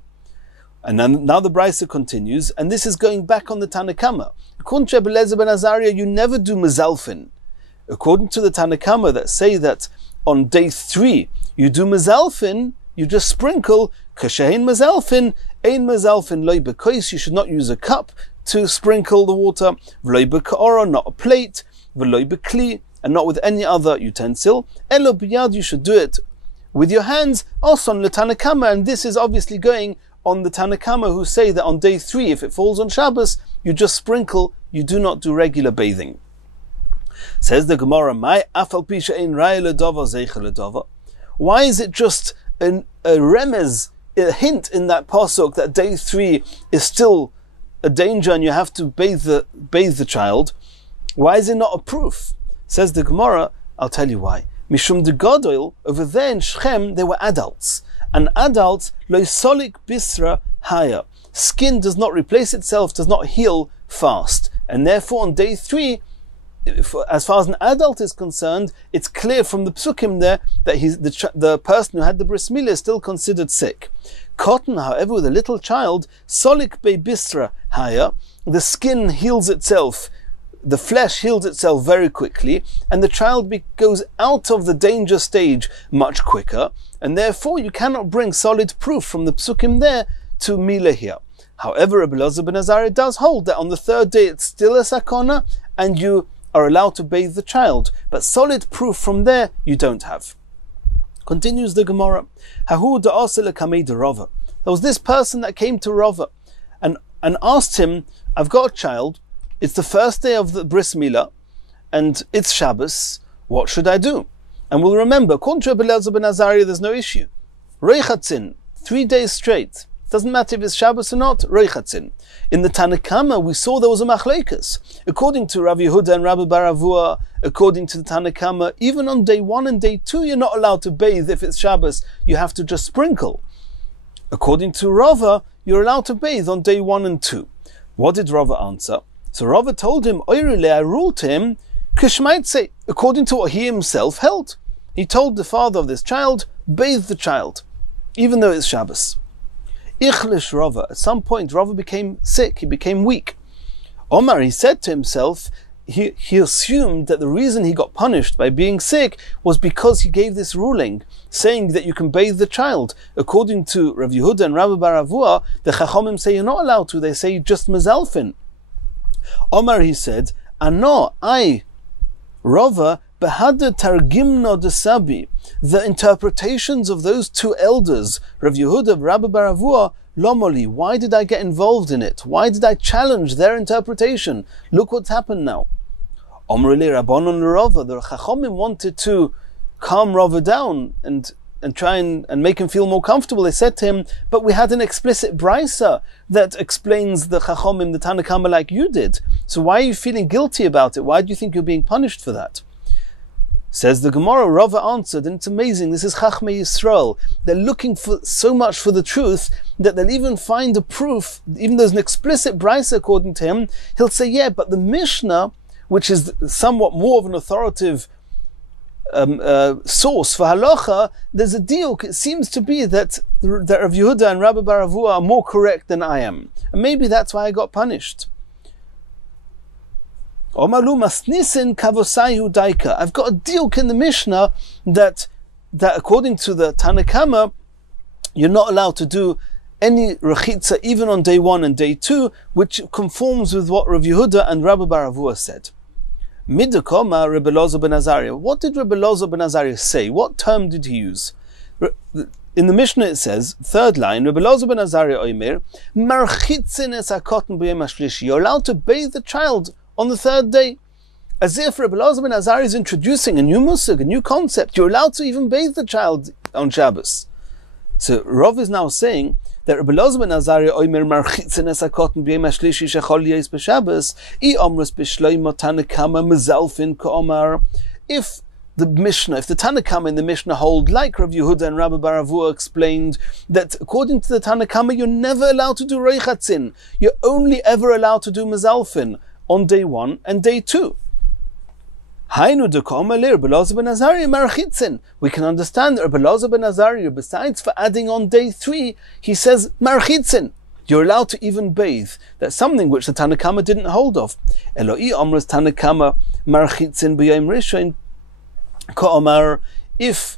And now the brisa continues, and this is going back on the Tanna Kama. According to Rabbi Elazar ben Azariah, you never do mezalfin. According to the Tanna Kama that say that on day 3 you do mezalfin, you just sprinkle, kashein mezalfin, ein mezalfin loy bekois, you should not use a cup to sprinkle the water, v'loy beka'ora, not a plate, v'loy bekli, and not with any other utensil, elo biyad, you should do it with your hands, also on the Tanna Kama, and this is obviously going on the Tanna Kama who say that on day 3, if it falls on Shabbos, you just sprinkle, you do not do regular bathing. Says the Gemara, "My afal pisha ein raya ledava zeichel ledava." Why is it just a remez, a hint in that pasuk that day 3 is still a danger and you have to bathe the child? Why is it not a proof? Says the Gemara, I'll tell you why. Mishum de Gadol, over there in Shechem, they were adults, and adults loisolik bisra haya. Skin does not replace itself, does not heal fast, and therefore on day 3 as far as an adult is concerned, it's clear from the psukim there that the person who had the bris milah is still considered sick. Cotton, however, with a little child, solik be bisra haya, the skin heals itself, the flesh heals itself very quickly, and the child goes out of the danger stage much quicker, and therefore you cannot bring solid proof from the psukim there to milah here. However, Rabbi Elazar ben Azariah does hold that on the third day it's still a sakona, and you are allowed to bathe the child, but solid proof from there you don't have. Continues the Gemara. Hahu da'aseh lekamei de Rava. There was this person that came to Rava and asked him, I've got a child, it's the first day of the bris milah, and it's Shabbos, what should I do? And we'll remember, according to Rabbi Elazar ben Azariah, there's no issue. Reichatzin, 3 days straight. Doesn't matter if it's Shabbos or not, Reichatzin. In the Tanakama, we saw there was a machlekes. According to Rav Yehuda and Rabbi Baravua, according to the Tanakama, even on day 1 and day 2, you're not allowed to bathe if it's Shabbos. You have to just sprinkle. According to Rava, you're allowed to bathe on day 1 and 2. What did Rava answer? So Rava told him, Oirile, I ruled to him, Kishmaitse, according to what he himself held. He told the father of this child, bathe the child, even though it's Shabbos. Ichlish Rava. At some point, Rava became sick. He became weak. Omar, he said to himself, he assumed that the reason he got punished by being sick was because he gave this ruling, saying that you can bathe the child. According to Rav Yehuda and Rabbi Baravua, the Chachomim say you're not allowed to. They say just mezalfin. Omar, he said, Ano, I, Rava, behada targimno de sabi. The interpretations of those two elders, Rav Yehuda and Rabbi Baravua, lomoli, why did I get involved in it? Why did I challenge their interpretation? Look what's happened now. Omrili Rabbanon Rava, the Chachomim wanted to calm Rava down and try and make him feel more comfortable. They said to him, but we had an explicit brisa that explains the Chachomim, the Tanakama, like you did. So why are you feeling guilty about it? Why do you think you're being punished for that? Says the Gemara, Rava answered, and it's amazing, this is Chachmei Yisrael. They're looking for so much for the truth that they'll even find a proof, even though there's an explicit brisa according to him, he'll say, yeah, but the Mishnah, which is somewhat more of an authoritative source for halacha, there's a deal. It seems to be that Rav Yehuda and Rabbi Baravua are more correct than I am. And maybe that's why I got punished. Omalu masnisin kavosayu daika. I've got a diuk in the Mishnah that according to the Tanakama, you're not allowed to do any rechitza even on day 1 and day 2, which conforms with what Rav Yehuda and Rabbi Baravua said. Midakoma Rabbi Elazar ben Azariah. What did Rabbi Elazar ben Azariah say? What term did he use? In the Mishnah it says, third line, Rabbi Elazar ben Azariah oimer, marchitzin es hakoten b'yom hashlishi. You're allowed to bathe the child on the third day. As if Rabbi Elazar ben Azariah is introducing a new musig, a new concept. You're allowed to even bathe the child on Shabbos. So Rav is now saying that Rabbi Elazar ben Azariah oimer marchitzin es hakoten b'yom hashlishi shechol yis b'Shabbos I omrus b'shloimo Tanakama mezalfin ka'omar. If the Tanakama in the Mishnah hold, like Rav Yehuda and Rabbi Baravua explained, that according to the Tanakama you're never allowed to do reichatzin. You're only ever allowed to do mezalfin on day 1 and day 2. Hainu dekoma le Rabbi Elazar ben Azariah marchitzin. We can understand that Rabbi Elazar ben Azariah, besides for adding on day 3, he says marchitzin. You're allowed to even bathe. That's something which the Tanakama didn't hold of. Eloi omras Tanakama marchitzin b'yom rishon ka'omar. If,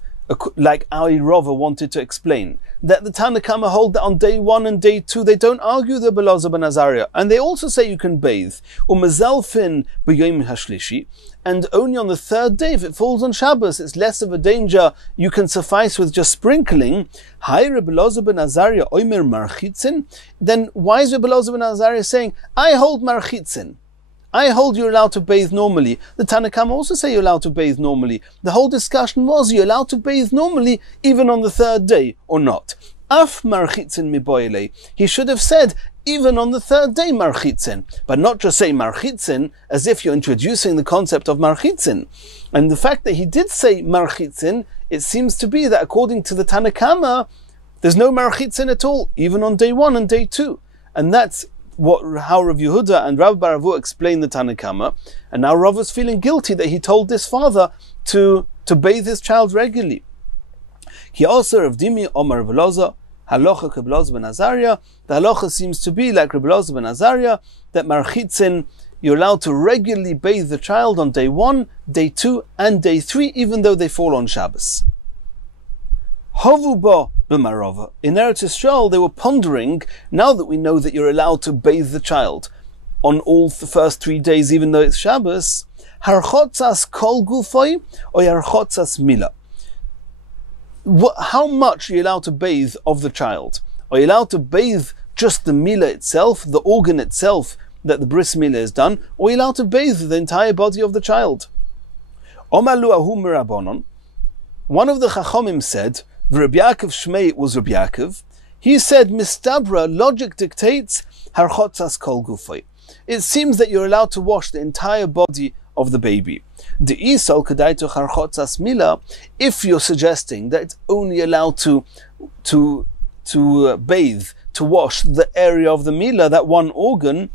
like our Rava wanted to explain, that the Tanakama hold that on day 1 and day 2 they don't argue the Rabbi Elazar ben Azariah, and they also say you can bathe umazalfin b'yom hashlishi, and only on the third day, if it falls on Shabbos, it's less of a danger, you can suffice with just sprinkling. Hi Rabbi Elazar ben Azariah oimer marchitzin. Then why is Rabbi Elazar ben Azariah saying, I hold marchitzin? I hold you're allowed to bathe normally. The Tanakama also say you're allowed to bathe normally. The whole discussion was, you're allowed to bathe normally even on the third day or not. Af marchitzin miboile. He should have said, even on the third day marchitzin, but not just say marchitzin as if you're introducing the concept of marchitzin. And the fact that he did say marchitzin, it seems to be that according to the Tanakama, there's no marchitzin at all, even on day 1 and day 2. And that's how Rav Yehuda and Rabbi Baravu explained the Tanakama, and now Rav is feeling guilty that he told this father to bathe his child regularly. He also Rav Dimi Omar Rav Elazar halacha ke Rav Elazar ben Azariah. The halacha seems to be like Rav Elazar ben Azariah, that marchitzin, you're allowed to regularly bathe the child on day 1, day 2, and day 3, even though they fall on Shabbos. Havu ba b'marava. In Eretz Yisrael, they were pondering, now that we know that you're allowed to bathe the child on all the first 3 days, even though it's Shabbos, harchotzas kol gufay or harchotzas mila. How much are you allowed to bathe of the child? Are you allowed to bathe just the mila itself, the organ itself that the bris mila is done, or are you allowed to bathe the entire body of the child? Omalu ahu mirabonon. One of the Chachomim said, Rabbi Yaakov Shmei was Rabbi Yaakov. He said, Mistabra, logic dictates, harchotzas kol gufay. It seems that you're allowed to wash the entire body of the baby. De'isal kadaito harchotzas mila, if you're suggesting that it's only allowed to bathe, to wash the area of the mila, that one organ,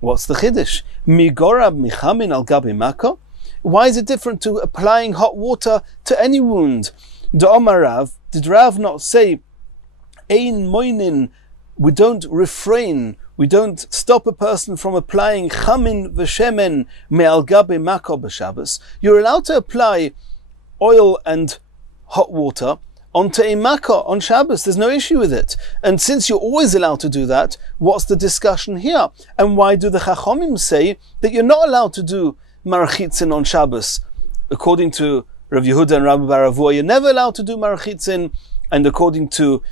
what's the chiddush? Migorab michamin al gabi maka? Why is it different to applying hot water to any wound? Da'omar Rav, did Rav not say, Ein moinin, we don't refrain, we don't stop a person from applying chamin v'shemen me'al gabe mako b'Shabbos. You're allowed to apply oil and hot water onto a mako on Shabbos. There's no issue with it. And since you're always allowed to do that, what's the discussion here? And why do the Chachomim say that you're not allowed to do marachitzin on Shabbos? According to Rav Yehuda and Rabbi Baravu, you're never allowed to do marachitzin, and according to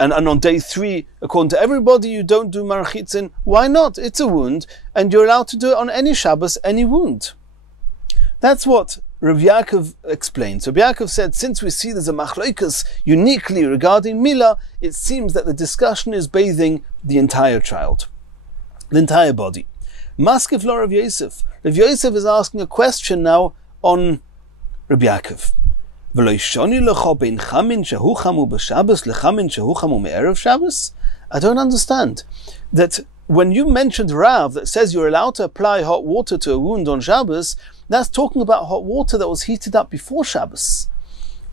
and on day 3, according to everybody, you don't do marachitzin. Why not? It's a wound, and you're allowed to do it on any Shabbos, any wound. That's what Rav Yaakov explained. So Rav Yaakov said, since we see there's a machloikas uniquely regarding Mila, it seems that the discussion is bathing the entire child, the entire body. Maskef lo Rav Yosef. Rav Yosef is asking a question now on Rav Yaakov. I don't understand that when you mentioned Rav that says you're allowed to apply hot water to a wound on Shabbos, that's talking about hot water that was heated up before Shabbos.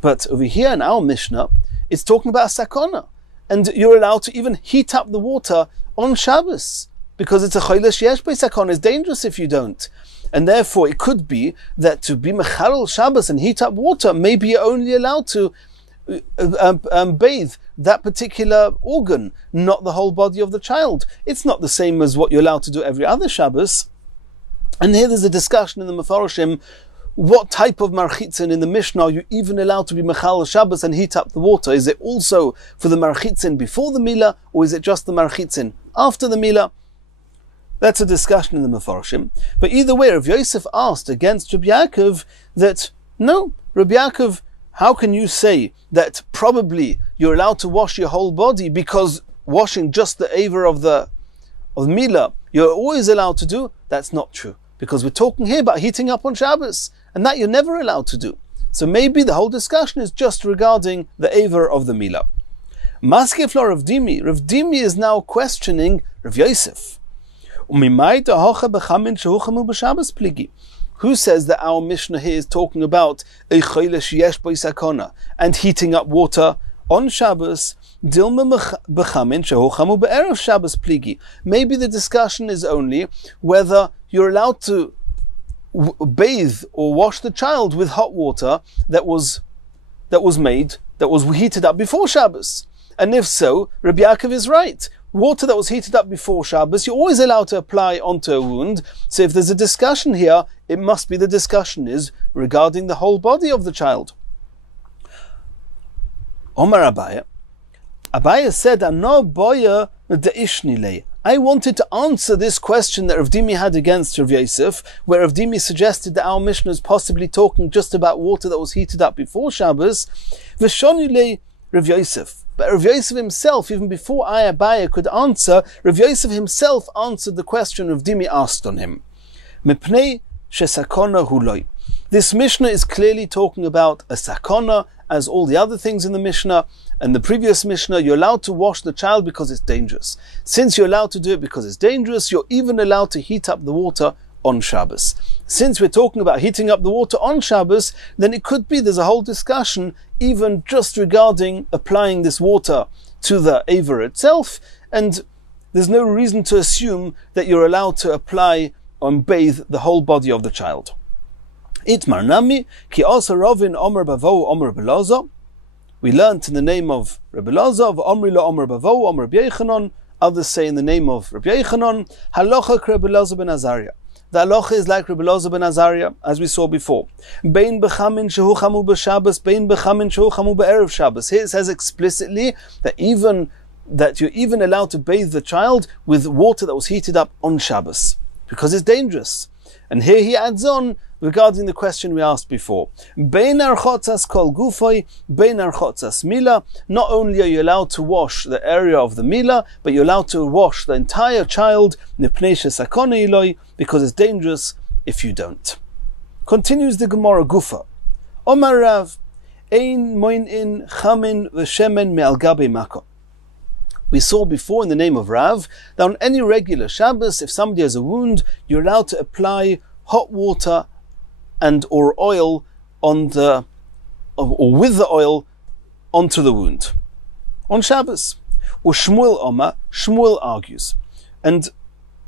But over here in our Mishnah, it's talking about a sakona, and you're allowed to even heat up the water on Shabbos because it's a cholesh yesh by sakona. It's dangerous if you don't. And therefore, it could be that to be mechalel Shabbos and heat up water, maybe you're only allowed to bathe that particular organ, not the whole body of the child. It's not the same as what you're allowed to do every other Shabbos. And here there's a discussion in the Mefarshim, what type of marchitzin in the Mishnah are you even allowed to be mechalel Shabbos and heat up the water? Is it also for the marchitzin before the Milah, or is it just the marchitzin after the Milah? That's a discussion in the Mefarshim. But either way, Rav Yosef asked against Rabbi Yaakov that, no, Rabbi Yaakov, how can you say that probably you're allowed to wash your whole body because washing just the aver of Milah, you're always allowed to do? That's not true. Because we're talking here about heating up on Shabbos, and that you're never allowed to do. So maybe the whole discussion is just regarding the aver of the Milah. Maskef lo Rav Dimi. Rav Dimi is now questioning Rav Yosef. Who says that our Mishnah here is talking about a cholesh yesh bo sakona and heating up water on Shabbos? Maybe the discussion is only whether you're allowed to bathe or wash the child with hot water that was heated up before Shabbos. And if so, Rabbi Yaakov is right. Water that was heated up before Shabbos, you're always allowed to apply onto a wound. So if there's a discussion here, it must be the discussion is regarding the whole body of the child. Omar Abaya. Abaya said, I wanted to answer this question that Rav Dimi had against Rav Yosef, where Rav Dimi suggested that our Mishnah is possibly talking just about water that was heated up before Shabbos. V'shonile Rav Yosef. But Rav Yosef himself, even before Abaya could answer, Rav Yosef himself answered the question Rav Dimi asked on him. Mipnei shesakona huloi. This Mishnah is clearly talking about a sakona as all the other things in the Mishnah and the previous Mishnah. You're allowed to wash the child because it's dangerous. Since you're allowed to do it because it's dangerous, you're even allowed to heat up the water on Shabbos. Since we're talking about heating up the water on Shabbos, then it could be there's a whole discussion even just regarding applying this water to the Aver itself, and there's no reason to assume that you're allowed to apply and bathe the whole body of the child. Itmar nami ki asa rovin omer bavo omer beloza. We learnt in the name of Rabbi Loza of Omri lo omer bavo omer Yechanan. Others say in the name of Rabbi Yechanan, halacha Rabbi Loza ben Azariah. The halacha is like Rabbi Loza ben Azariah, as we saw before. Bein bechamin shehu chamu b'Shabbos, bein bechamin shehu chamu b'erev Shabbos. Here it says explicitly that you're even allowed to bathe the child with water that was heated up on Shabbos, because it's dangerous. And here he adds on regarding the question we asked before. Bein archotzas kol gufoi, bein archotzas mila. Not only are you allowed to wash the area of the mila, but you're allowed to wash the entire child, nipnei shesakone iloi, because it's dangerous if you don't. Continues the Gemara Gufa. Omar Rav, ein moinin chamin v'shemen me'al gabe mako. We saw before in the name of Rav that on any regular Shabbos, if somebody has a wound, you're allowed to apply hot water and or oil on the, or with the oil onto the wound on Shabbos. Or Shmuel Omar, Shmuel argues, and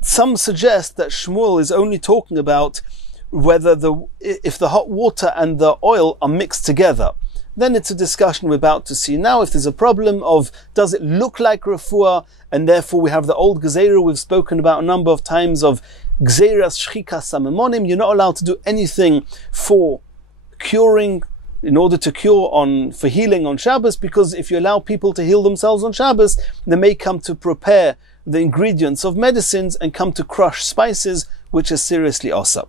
some suggest that Shmuel is only talking about whether if the hot water and the oil are mixed together. Then it's a discussion we're about to see now. If there's a problem of does it look like refuah, and therefore we have the old gezerah we've spoken about a number of times of gzeras shchikas samemonim. You're not allowed to do anything for curing, in order to cure for healing on Shabbos, because if you allow people to heal themselves on Shabbos, they may come to prepare the ingredients of medicines and come to crush spices, which is seriously asa.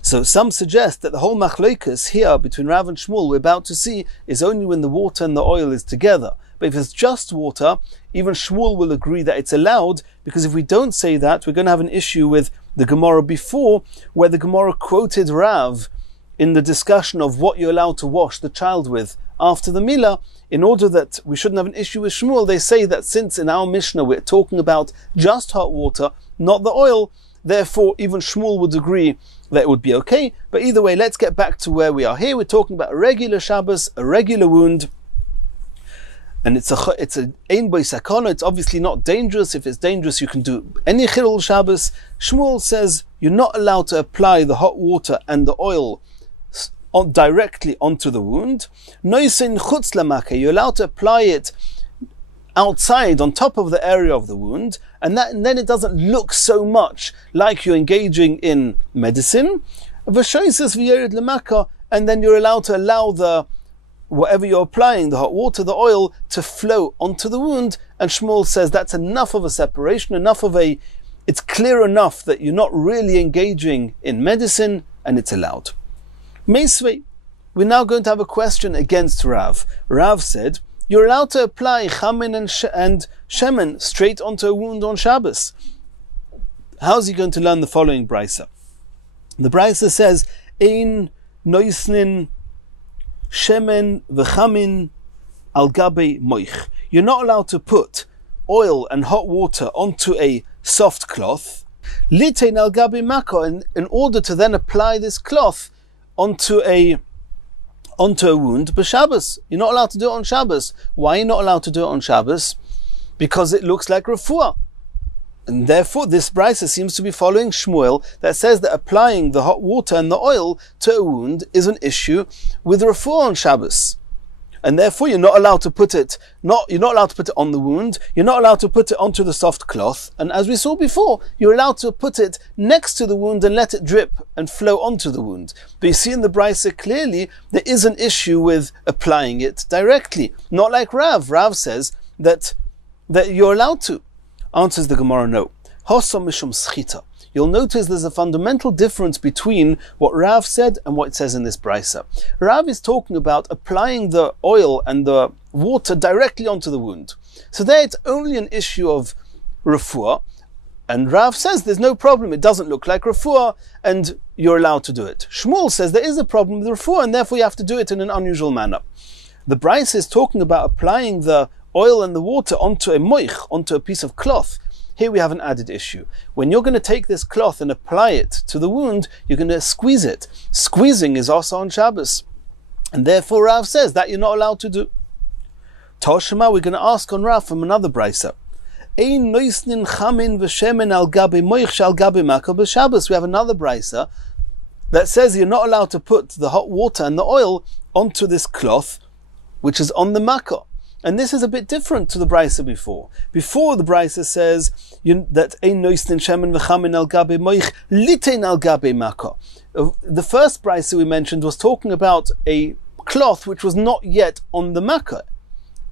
So some suggest that the whole machlokas here between Rav and Shmuel we're about to see is only when the water and the oil is together. But if it's just water, even Shmuel will agree that it's allowed, because if we don't say that, we're going to have an issue with the Gemara before, where the Gemara quoted Rav in the discussion of what you're allowed to wash the child with after the milah. In order that we shouldn't have an issue with Shmuel, they say that since in our Mishnah we're talking about just hot water, not the oil, therefore even Shmuel would agree that it would be okay. But either way, let's get back to where we are here. We're talking about a regular Shabbos, a regular wound, and it's a ein bo sakana. It's obviously not dangerous. If it's dangerous, you can do any chilul Shabbos. Shmuel says you're not allowed to apply the hot water and the oil directly onto the wound. Noisin chutz lamake, you're allowed to apply it outside on top of the area of the wound, and then it doesn't look so much like you're engaging in medicine. And then you're allowed to allow whatever you're applying, the hot water, the oil, to flow onto the wound. And Shmuel says that's enough of a separation, it's clear enough that you're not really engaging in medicine, and it's allowed. Meisvei, we're now going to have a question against Rav. Rav said, you're allowed to apply chamin and shemen straight onto a wound on Shabbos. How's he going to learn the following brisa? The brisa says, ein noisnin shemen v'chamin al gabe moich. You're not allowed to put oil and hot water onto a soft cloth, litein al gabe mako, in order to then apply this cloth onto a wound b'Shabbos. You're not allowed to do it on Shabbos. Why are you not allowed to do it on Shabbos? Because it looks like refuah. And therefore this brisa seems to be following Shmuel, that says that applying the hot water and the oil to a wound is an issue with refuah on Shabbos. And therefore you're not allowed to put it on the wound, you're not allowed to put it onto the soft cloth, and as we saw before, you're allowed to put it next to the wound and let it drip and flow onto the wound. But you see in the brisa clearly there is an issue with applying it directly. Not like Rav. Rav says that you're allowed to. Answers the Gemara, no. Hossa mishum schita. You'll notice there's a fundamental difference between what Rav said and what it says in this brisa. Rav is talking about applying the oil and the water directly onto the wound. So there it's only an issue of refuah, and Rav says there's no problem, it doesn't look like refuah, and you're allowed to do it. Shmuel says there is a problem with refuah, and therefore you have to do it in an unusual manner. The Bryce is talking about applying the oil and the water onto a moich, onto a piece of cloth. Here we have an added issue. When you're going to take this cloth and apply it to the wound, you're going to squeeze it. Squeezing is also on Shabbos. And therefore Rav says that you're not allowed to do. Toshima, we're going to ask on Rav from another Brysa. We have another Brysa that says you're not allowed to put the hot water and the oil onto this cloth, which is on the makkah. And this is a bit different to the Brysa before. Before, the Brysa says that ein noisnin shemen v'chamin al gabe moich litein al gabe makkah. The first Brysa we mentioned was talking about a cloth which was not yet on the makkah.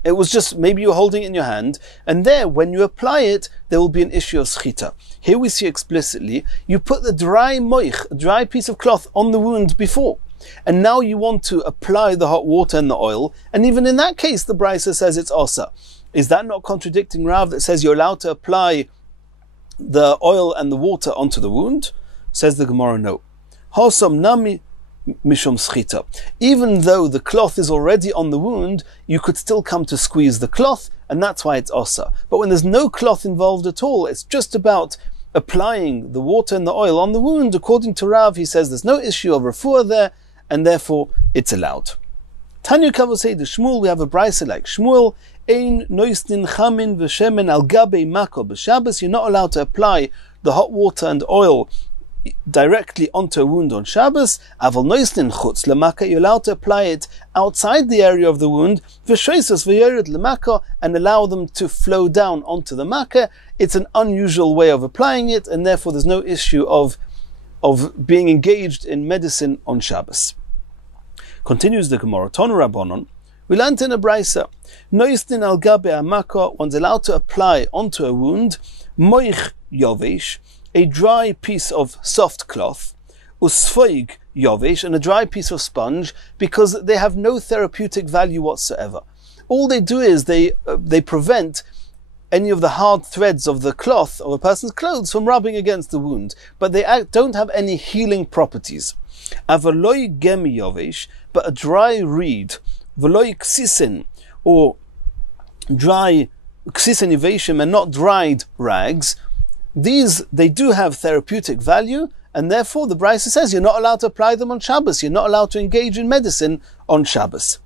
It was just, maybe you're holding it in your hand, and there, when you apply it, there will be an issue of schita. Here we see explicitly, you put the dry moich, a dry piece of cloth, on the wound before. And now you want to apply the hot water and the oil, and even in that case, the Brysa says it's osa. Is that not contradicting Rav that says you're allowed to apply the oil and the water onto the wound? Says the Gemara, no. Hosam nami mishum schita. Even though the cloth is already on the wound, you could still come to squeeze the cloth, and that's why it's osa. But when there's no cloth involved at all, it's just about applying the water and the oil on the wound. According to Rav, he says there's no issue of refuah there, and therefore it's allowed. Tanya Kavosei, the Shmuel, we have a Brysa like Shmuel, ein noisnin chamin v'shemen al gabe mako b'Shabbos. You're not allowed to apply the hot water and oil directly onto a wound on Shabbos. Aval noisnin chutz lemaka, you're allowed to apply it outside the area of the wound, v'shoisos v'yered lemaka, and allow them to flow down onto the makkah. It's an unusual way of applying it, and therefore there's no issue of being engaged in medicine on Shabbos. Continues the Gemara, Tonu Rabbanon, we learned in a Brysa, noisnin al gabe amaka, one's allowed to apply onto a wound, moich yovesh, a dry piece of soft cloth, usfoig yovesh, and a dry piece of sponge, because they have no therapeutic value whatsoever. All they do is they prevent any of the hard threads of the cloth of a person's clothes from rubbing against the wound, but they don't have any healing properties. Avaloi gemi yovesh, but a dry reed, veloi ksisin, or dry ksisin yiveshim, and not dried rags, these, they do have therapeutic value, and therefore the Brysa says you're not allowed to apply them on Shabbos, you're not allowed to engage in medicine on Shabbos.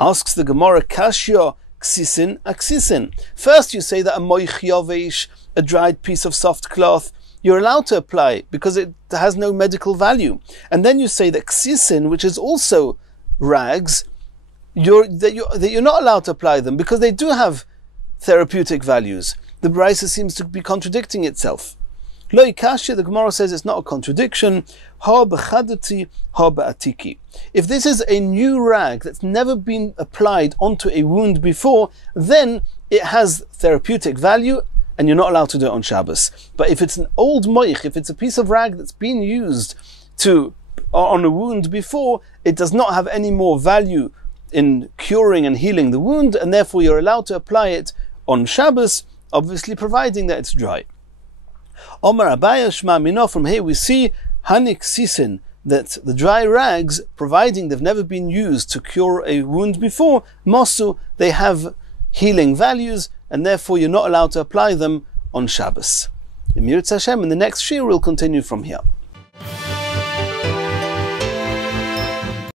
Asks the Gemara, Kashya ksisin aksisin. First you say that a moich yovesh, a dried piece of soft cloth, you're allowed to apply because it has no medical value. And then you say that ksisin, which is also rags, you're not allowed to apply them because they do have therapeutic values. The Brysa seems to be contradicting itself. Lo ikashya, the Gemara says it's not a contradiction. Ha b'chadati, ha b'atiki. If this is a new rag that's never been applied onto a wound before, then it has therapeutic value, and you're not allowed to do it on Shabbos. But if it's an old moich, if it's a piece of rag that's been used on a wound before, it does not have any more value in curing and healing the wound, and therefore you're allowed to apply it on Shabbos, obviously providing that it's dry. Omar Abaya Shma Mino, from here we see Hanik Sisin, that the dry rags, providing they've never been used to cure a wound before, Mosu, they have healing values, and therefore you're not allowed to apply them on Shabbos. In the next shiur we'll continue from here.